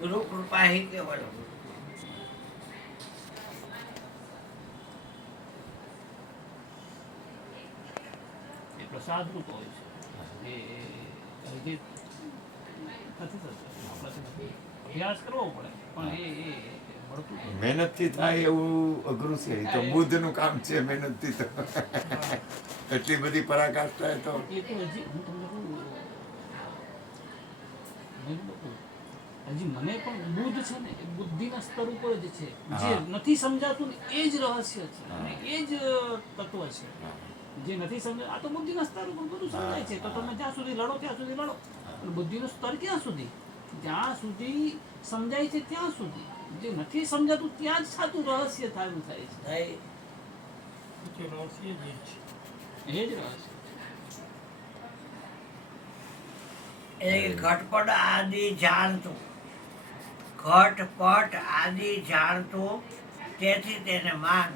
ગુરુ કૃપા હી કેવલ. એ પ્રસાદ રૂપ હોય છે. એ નથી થતું આપણાથી અભ્યાસ કરવો પડે પણ એ મળતું નથી. મહેનતથી થાય એવું અઘરું છે. એ તો બુદ્ધનું કામ છે મહેનતથી તો. એટલી બધી પરાકાષ્ઠા તો એ તો હજી હું તમને કહું હજી મને પણ બુદ્ધ છે ને એ બુદ્ધિના સ્તર ઉપર જ છે. જે નથી સમજાતું ને એ જ રહસ્ય છે અને એ જ તત્વ છે. જે નથી સમજાતું આ તો બુદ્ધિના સ્તર ઉપર બધું સમજાય છે. તો તમે જ્યાં સુધી લડો ત્યાં સુધી લડો. અને બુદ્ધિનું સ્તર ક્યાં સુધી? જ્યાં સુધી સમજાય છે ત્યાં સુધી. જે નથી સમજાતું ત્યાં જ સાચું રહસ્ય થાય છે. એ જ રહસ્ય. એ ઘટપટ આદિ જાણતું, ઘટપટ આદિ જાણતું, તેથી તેને માન.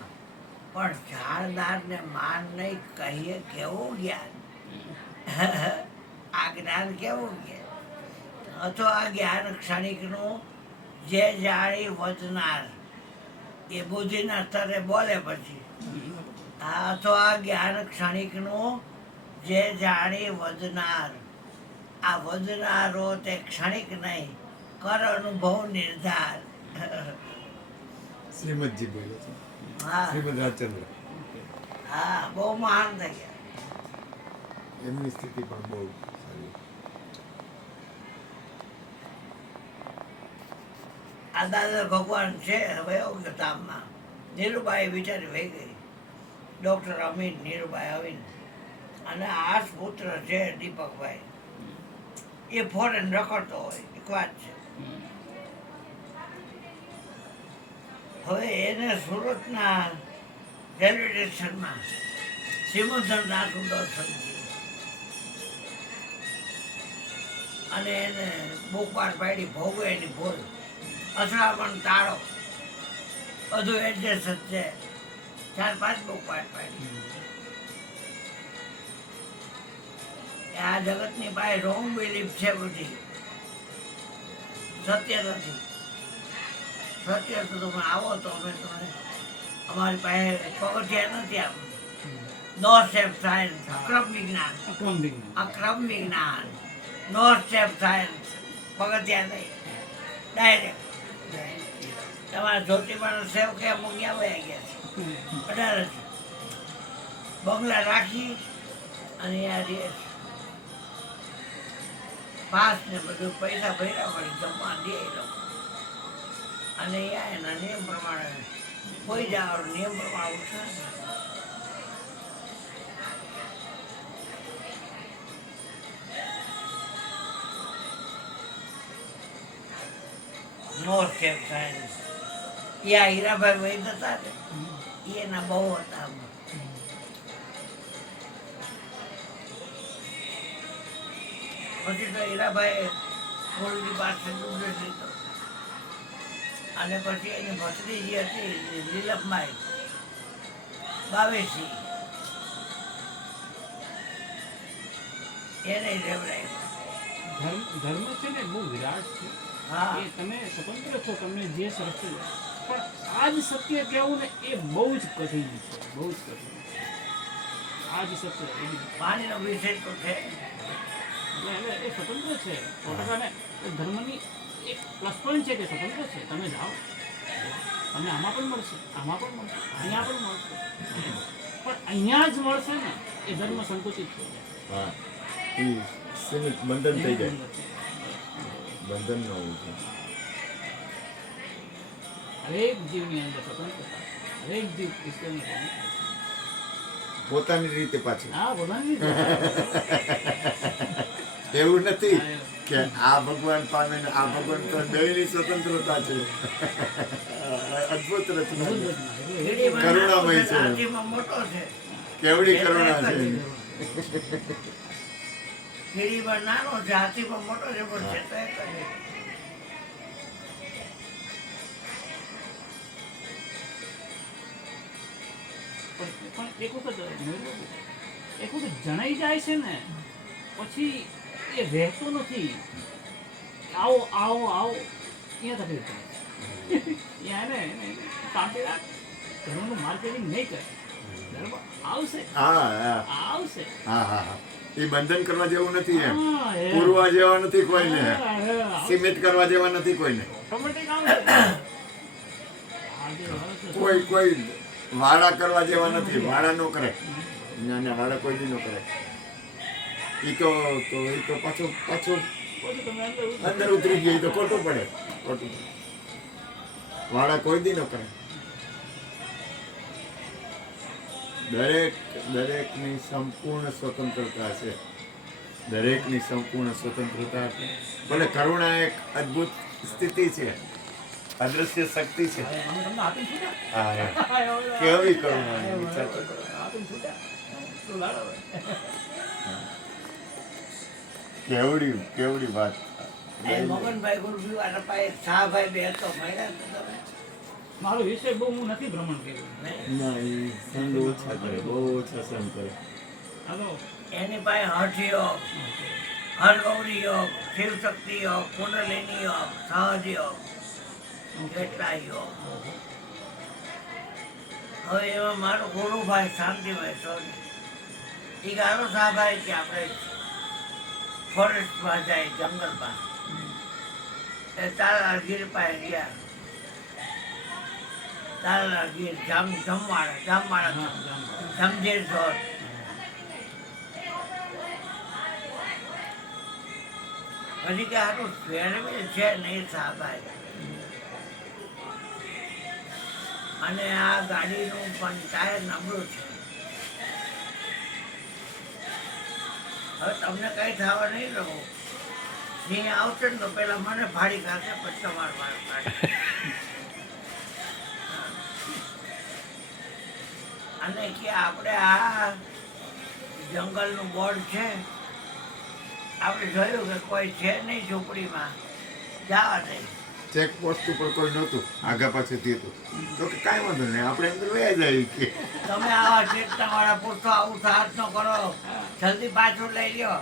પણ જાણનારને માન નહીં કહીએ કેવું જ્ઞાન. આ જ્ઞાન કેવું જ્ઞાન? અથવા આ જ્ઞાન ક્ષણિકનું જે જાણી વધનાર એ બુદ્ધિના સ્તરે બોલે પછી. આ તો આ જ્ઞાન ક્ષણિકનું જે જાણી વધનાર, આ વધનારો તે ક્ષણિક નહીં, કર અનુભવ નિર્ધાર. શ્રીમદજી બોલે છે. હા શ્રીમદ રાજચંદ્ર. હા, બહુ મહાન થઈ ગયા. એમની સ્થિતિ પણ બહુ સારી. આ દાદા ભગવાન છે હવે એવું કે ધામમાં નીરુબાઈ બિચારી વહી ગઈ. ડૉક્ટર અમીન નીરુબાઈ અમીન અને આ પુત્ર છે દીપકભાઈ, એ ફોરેન રખડતો હોય એક વાત છે. હવે એને સુરતના રેલવે સ્ટેશનમાં સિમંદરનાથનું દર્શન થયું અને એને બુકમાર પાડી ભોગવે એની ભૂલ, અથડામણ તાળો બધું એડજસ્ટ જ છે. 4-5 બુકમાર પાડી. આ જગતની પાસે રોંગ બિલીફ છે બધી, સત્ય નથી. સત્ય તો તમે આવો તો અમે તમને અમારી પાસે પગથિયા નથી. આમ નો સ્ટેપ સાયન્સ, અક્રમ વિજ્ઞાન, અક્રમ વિજ્ઞાન, નો સ્ટેપ સાયન્સ, પગથિયા નહીં, ડાયરેક્ટ. તમારા જ્યોતિબાનો સેવ કે મૂક્યા વયા ગયા છે 18 બંગલા રાખી અને આ રહે છે. પાસ ને બધું પૈસા ભર્યા પડી જમવા દે એ લોકો અને અહીંયા એના નિયમ પ્રમાણે કોઈ જવાનું નિયમ પ્રમાણે ઉઠે. નો સ્ટેપ સાયન્સ. એ આ હીરાભાઈ વૈદ હતા ને એના બહુ હતા. પછી તો હીરાભાઈ મૂળની પાસે ડૂબે લીધો અને પછી એની ભત્રીજી હતી લીલમભાઈ બાવેશી, એને રેવડાવ્યો. ધર્મ છે ને બહુ વિરાટ છે. હા એ તમે સ્વતંત્ર છો, તમને જે સરખું, પણ આ જ સત્ય કહેવું ને એ બહુ જ કઠિન છે. બહુ જ કઠિન. આ જ સત્ય પાણીનો વિષય તો છે. એટલે એ સ્વતંત્ર છે 100%. ને ધર્મની એક પ્લસ પોઈન્ટ છે કે સ્વતંત્ર છે. તમે જાઓ, તમને આમાં પણ મળશે, આમાં પણ મળશે, અહીંયા પણ મળશે, પણ અહીંયા જ મળશે ને એ ધર્મ સંકુચિત થઈ જાય. હા, એ સીમિત બંધન થઈ જાય. બંધન ન હોવું જોઈએ. હરેક જીવની અંદર સ્વતંત્રતા, હરેક જીવ ઈશ્વરની પોતાની રીતે પાછું. હા બોલાની એવું નથી કે આ ભગવાન પામે ને આ ભગવાન તો બેયની સ્વતંત્રતા છે. અદ્ભુત રચના છે. કરુણામય છે. હાથીમાં મોટો છે, કેવડી કરુણા છે. કીડીમાં નાનો છે, હાથીમાં મોટો છે, પણ છે તો એક જ. પણ એક વખત જણાઈ જાય છે ને પછી એ રહેતો નથી. આવો આવો આવો અહીંયા તકલીફ પડે છે. અહીંયા એને કાપી રાખ, ધર્મનું માર્કેટિંગ નહીં કરે, ધર્મ આવશે હા આવશે. હા હા હા એ બંધન કરવા જેવું નથી એમ, હા, એમ. પૂરવા જેવા નથી કોઈને, હા, આવશે. સીમિત કરવા જેવા નથી કોઈને. ઓટોમેટિક આવશે. આજે આવશે. કોઈ વાડા કરવા જેવા નથી, વાડા નો કરે. ના વાડા કોઈ દી નો કરે. ઈ તો પાછું બધું તમે અંદર ઉતરી ગઈ તો ખોટું પડે, ખોટું પડે. વાડા કોઈ દી નો કરે. દરેકની સંપૂર્ણ સ્વતંત્રતા છે, દરેકની સંપૂર્ણ સ્વતંત્રતા છે. ભલે કરુણા એક અદ્ભુત સ્થિતિ છે, અદ્રશ્ય શક્તિ છે. અમે તમને આપીને છૂટા. હા કેવી કરુણા વિચાર કરો. આપીને છૂટા. તો લાડો હવે. કેવડી વાત. એ મગનભાઈ ગુરુજીવાળા પાસે શાહભાઈ બે તો મળ્યા તો તમે મારો વિષય બહુ હું નથી ભ્રમણ કર્યું. ના એ સંગ ઓછા કરે, બહુ ઓછા સંગ કરે. હાલો. એની પાસે હઠ યોગ, હરગૌરી યોગ, શિવશક્તિ યોગ, કુંડલિની યોગ, સહજ યોગ, કેટલા યોગ. હવે એમાં મારો ગુરુભાઈ શાંતિભાઈ સોની એ ગારો શાહભાઈ કે આપણે ફોરેસ્ટમાં જાય, જંગલમાં. એ તારા ગીર પાસે ગયા, તારા ગીર જામવાળા જમજેર ધોધ. પછી કે આનું ફેરવે છે નહીં સાહેબ. અને આ ગાડીનું પણ ટાયર નબળું છે. હવે તમને કઈ થવા નહીં રહું. સિંહ આવશે ને તો પેલા મને ફાડી ખાશે, પછી તમારે મારે ફાડી. અને કે આપણે આ જંગલનું બોર્ડ છે, આપણે જોયું કે કોઈ છે નહીં ઝૂંપડીમાં, જવા દે. ચેકપોસ્ટ ઉપર કોઈ નહોતું, આગા પાછળથી હતું. તો કે કાંઈ વાંધો નહીં, આપણે અંદર વયા જાય કે તમે આવા ચેતના વાળા પૂછો, આવું સાહસ ન કરો, જલ્દી પાછું લઈ લ્યો.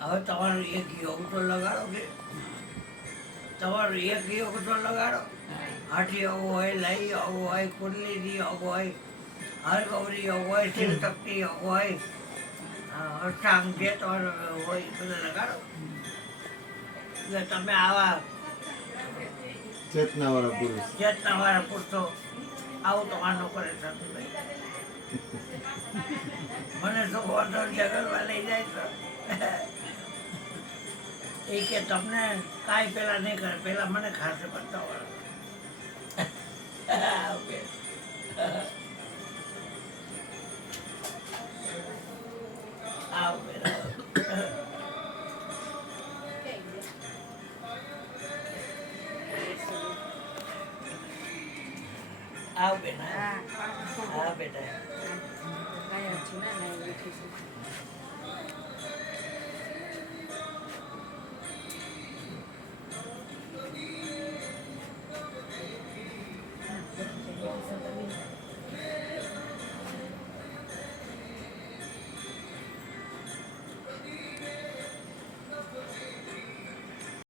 હવે તમારો એક યોગ તો લગાડો કે તમારો એક યોગ તો લગાડો. હઠ યોગ હોય, લઈ યોગ હોય, કુંડલીની યોગ હોય, હરગૌરી યોગ હોય, શિવશક્તિ યોગ હોય, અષ્ટાંગ જે તમારો હોય એ બધા લગાડો. એટલે તમે આવા ચેતનાવાળા પુરુષ. ચેતના વાળા પૂછો, આવું તો આનો કરે સંતભાઈ. મને તો વાંધો જગલમાં લઈ જાય તો એ કે તમને કાંઈ પેલા નહીં કરે, પેલા મને ખાશે બતાવવા. આવ બેટા, હા બેટા.